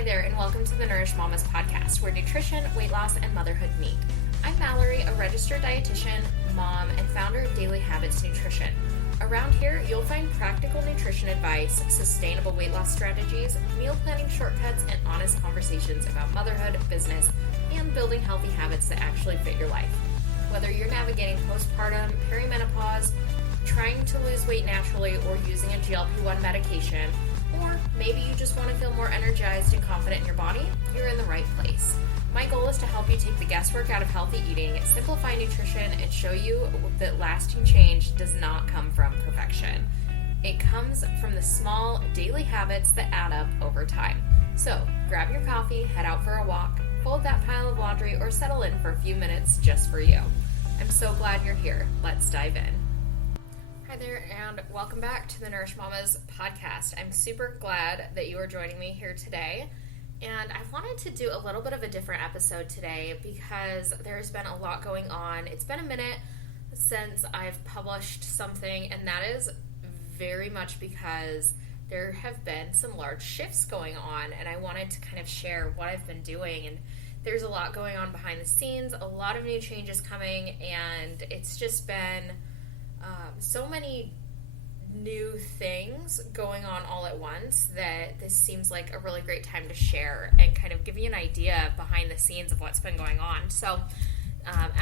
Hi there, and welcome to the Nourished Mamas Podcast, where nutrition, weight loss, and motherhood meet. I'm Mallory, a registered dietitian, mom, and founder of Daily Habits Nutrition. Around here, you'll find practical nutrition advice, sustainable weight loss strategies, meal planning shortcuts, and honest conversations about motherhood, business, and building healthy habits that actually fit your life. Whether you're navigating postpartum, perimenopause, trying to lose weight naturally, or using a GLP-1 medication, or maybe you just want to feel more energized and confident in your body, you're in the right place. My goal is to help you take the guesswork out of healthy eating, simplify nutrition, and show you that lasting change does not come from perfection. It comes from the small daily habits that add up over time. So grab your coffee, head out for a walk, fold that pile of laundry, or settle in for a few minutes just for you. I'm so glad you're here. Let's dive in. Hi there, and welcome back to the Nourished Mamas Podcast. I'm super glad that you are joining me here today. And I wanted to do a little bit of a different episode today because there's been a lot going on. It's been a minute since I've published something, and that is very much because there have been some large shifts going on, and I wanted to kind of share what I've been doing. And there's a lot going on behind the scenes, a lot of new changes coming, and it's just been so many new things going on all at once that this seems like a really great time to share and kind of give you an idea behind the scenes of what's been going on. So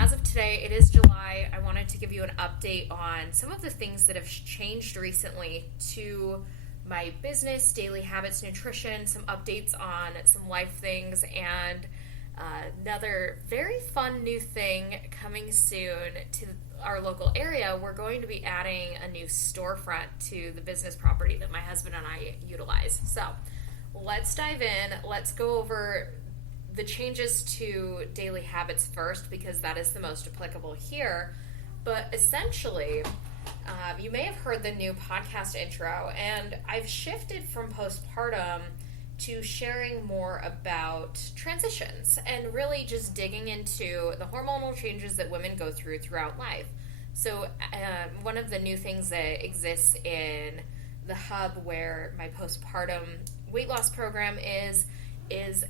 as of today, it is July. I wanted to give you an update on some of the things that have changed recently to my business, Daily Habits Nutrition, some updates on some life things, and another very fun new thing coming soon to our local area. We're going to be adding a new storefront to the business property that my husband and I utilize. So let's dive in. Let's go over the changes to daily habits first, because that is the most applicable here. But essentially, you may have heard the new podcast intro, and I've shifted from postpartum to sharing more about transitions and really just digging into the hormonal changes that women go throughout life. So one of the new things that exists in the hub where my postpartum weight loss program is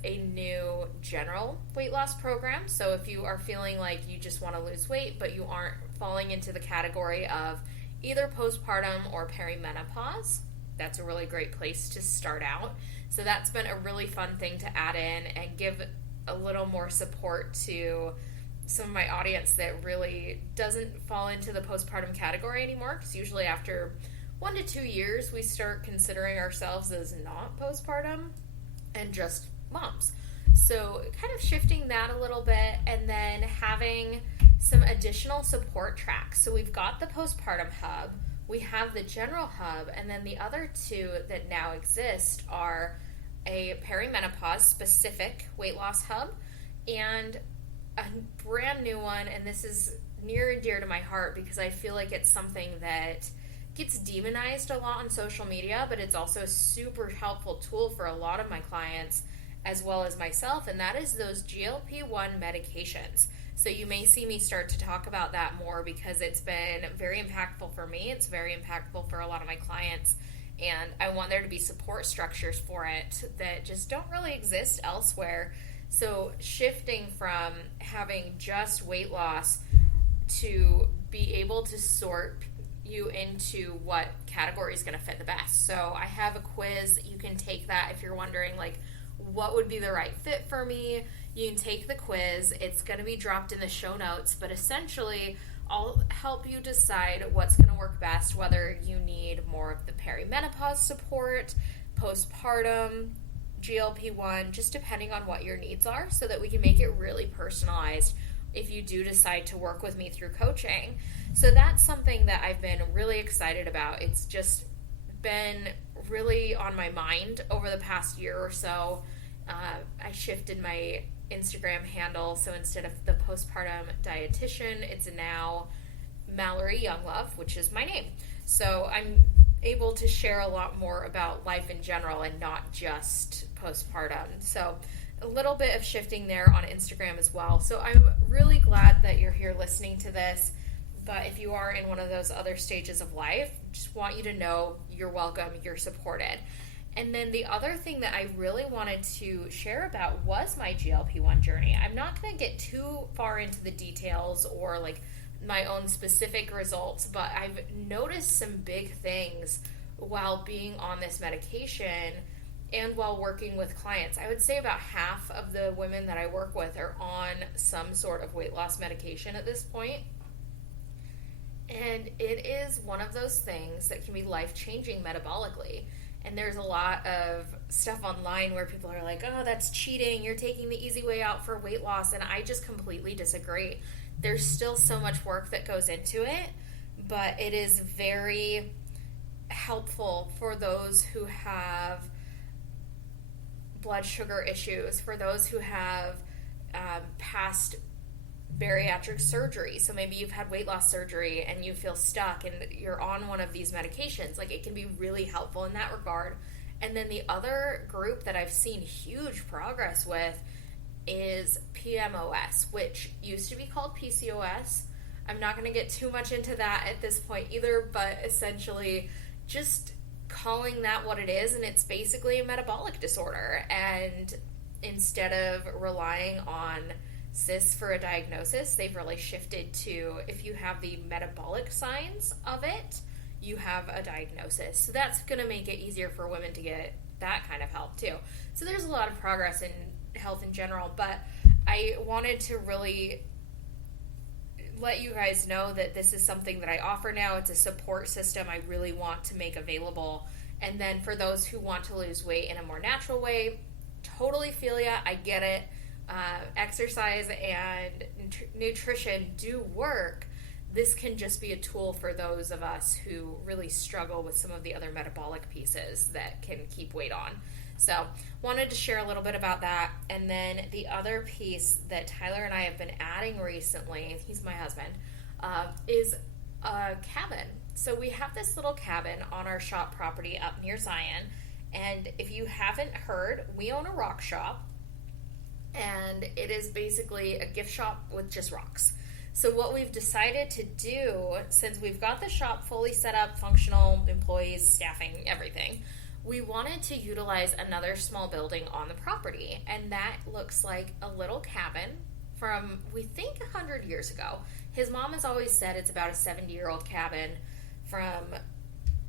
a new general weight loss program. So if you are feeling like you just want to lose weight, but you aren't falling into the category of either postpartum or perimenopause, that's a really great place to start out. So that's been a really fun thing to add in and give a little more support to some of my audience that really doesn't fall into the postpartum category anymore, because usually after 1 to 2 years, we start considering ourselves as not postpartum and just moms. So kind of shifting that a little bit, and then having some additional support tracks. So we've got the postpartum hub, we have the general hub, and then the other two that now exist are a perimenopause specific weight loss hub and a brand new one. And this is near and dear to my heart because I feel like it's something that gets demonized a lot on social media, but it's also a super helpful tool for a lot of my clients as well as myself, and that is those GLP-1 medications. So you may see me start to talk about that more because it's been very impactful for me. It's very impactful for a lot of my clients, and I want there to be support structures for it that just don't really exist elsewhere. So shifting from having just weight loss to be able to sort you into what category is going to fit the best. So I have a quiz. You can take that if you're wondering, like, what would be the right fit for me. You can take the quiz. It's going to be dropped in the show notes, but essentially I'll help you decide what's going to work best, whether you need more of the perimenopause support, postpartum, GLP-1, just depending on what your needs are, so that we can make it really personalized if you do decide to work with me through coaching. So that's something that I've been really excited about. It's just been really on my mind over the past year or so. I shifted my Instagram handle, so instead of the postpartum dietitian, it's now Mallory Younglove, which is my name. So I'm able to share a lot more about life in general and not just postpartum. So a little bit of shifting there on Instagram as well. So I'm really glad that you're here listening to this. But if you are in one of those other stages of life, just want you to know you're welcome, you're supported. And then the other thing that I really wanted to share about was my GLP-1 journey. I'm not going to get too far into the details or like my own specific results, but I've noticed some big things while being on this medication and while working with clients. I would say about half of the women that I work with are on some sort of weight loss medication at this point. And it is one of those things that can be life-changing metabolically. And there's a lot of stuff online where people are like, oh, that's cheating. You're taking the easy way out for weight loss. And I just completely disagree. There's still so much work that goes into it, but it is very helpful for those who have blood sugar issues, for those who have past bariatric surgery. So maybe you've had weight loss surgery and you feel stuck and you're on one of these medications. Like, it can be really helpful in that regard. And then the other group that I've seen huge progress with is PMOS, which used to be called PCOS. I'm not going to get too much into that at this point either, but essentially just calling that what it is, and it's basically a metabolic disorder. And instead of relying on cis for a diagnosis, they've really shifted to, if you have the metabolic signs of it, you have a diagnosis. So that's going to make it easier for women to get that kind of help too. So there's a lot of progress in health in general, but I wanted to really let you guys know that this is something that I offer now. It's a support system I really want to make available. And then for those who want to lose weight in a more natural way, totally feel ya. I get it. Exercise and nutrition do work. This can just be a tool for those of us who really struggle with some of the other metabolic pieces that can keep weight on. So wanted to share a little bit about that. And then the other piece that Tyler and I have been adding recently, he's my husband, is a cabin. So we have this little cabin on our shop property up near Zion. And if you haven't heard, we own a rock shop. And it is basically a gift shop with just rocks. So what we've decided to do, since we've got the shop fully set up, functional, employees, staffing, everything, we wanted to utilize another small building on the property. And that looks like a little cabin from, we think, 100 years ago. His mom has always said it's about a 70-year-old cabin from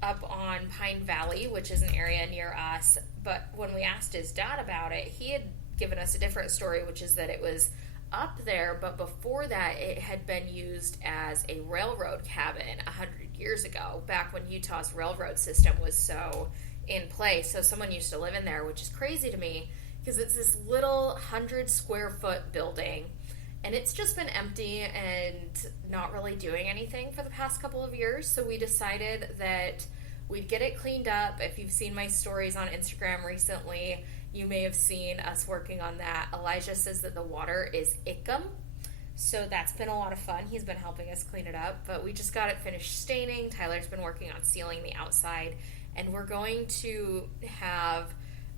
up on Pine Valley, which is an area near us. But when we asked his dad about it, he had given us a different story, which is that it was up there, but before that it had been used as a railroad cabin 100 years ago, back when Utah's railroad system was so in place. So someone used to live in there, which is crazy to me because it's this little 100 square foot building and it's just been empty and not really doing anything for the past couple of years. So we decided that we'd get it cleaned up. If you've seen my stories on Instagram recently, you may have seen us working on that. Elijah says that the water is ickum, so that's been a lot of fun. He's been helping us clean it up, but we just got it finished staining. Tyler's been working on sealing the outside, and we're going to have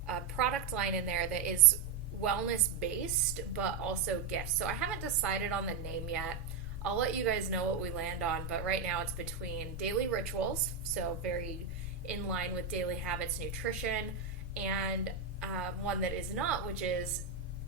a product line in there that is wellness-based, but also gifts. So I haven't decided on the name yet. I'll let you guys know what we land on, but right now it's between daily rituals, so very in line with daily habits, nutrition, and one that is not, which is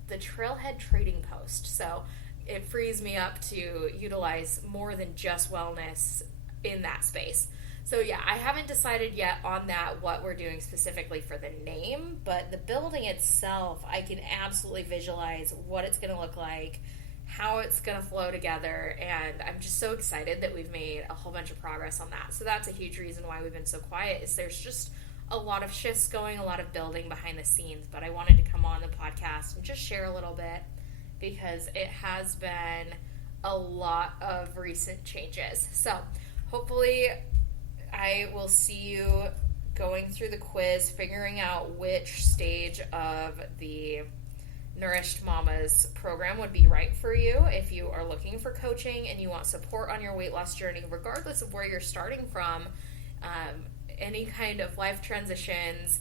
the Trailhead Trading Post. So it frees me up to utilize more than just wellness in that space. So yeah, I haven't decided yet on that, what we're doing specifically for the name, but the building itself, I can absolutely visualize what it's going to look like, how it's going to flow together, and I'm just so excited that we've made a whole bunch of progress on that. So that's a huge reason why we've been so quiet, is there's just a lot of shifts going, a lot of building behind the scenes, but I wanted to come on the podcast and just share a little bit because it has been a lot of recent changes. So hopefully I will see you going through the quiz, figuring out which stage of the Nourished Mamas program would be right for you if you are looking for coaching and you want support on your weight loss journey, regardless of where you're starting from. Any kind of life transitions,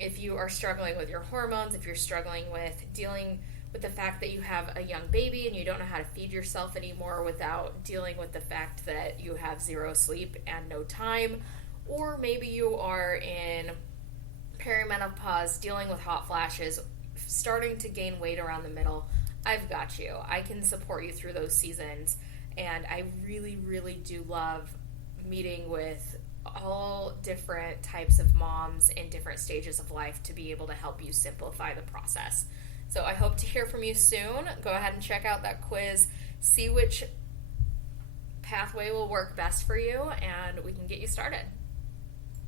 if you are struggling with your hormones, if you're struggling with dealing with the fact that you have a young baby and you don't know how to feed yourself anymore without dealing with the fact that you have zero sleep and no time, or maybe you are in perimenopause, dealing with hot flashes, starting to gain weight around the middle, I've got you. I can support you through those seasons. And I really, really do love meeting with all different types of moms in different stages of life to be able to help you simplify the process. So I hope to hear from you soon. Go ahead and check out that quiz. See which pathway will work best for you, and we can get you started.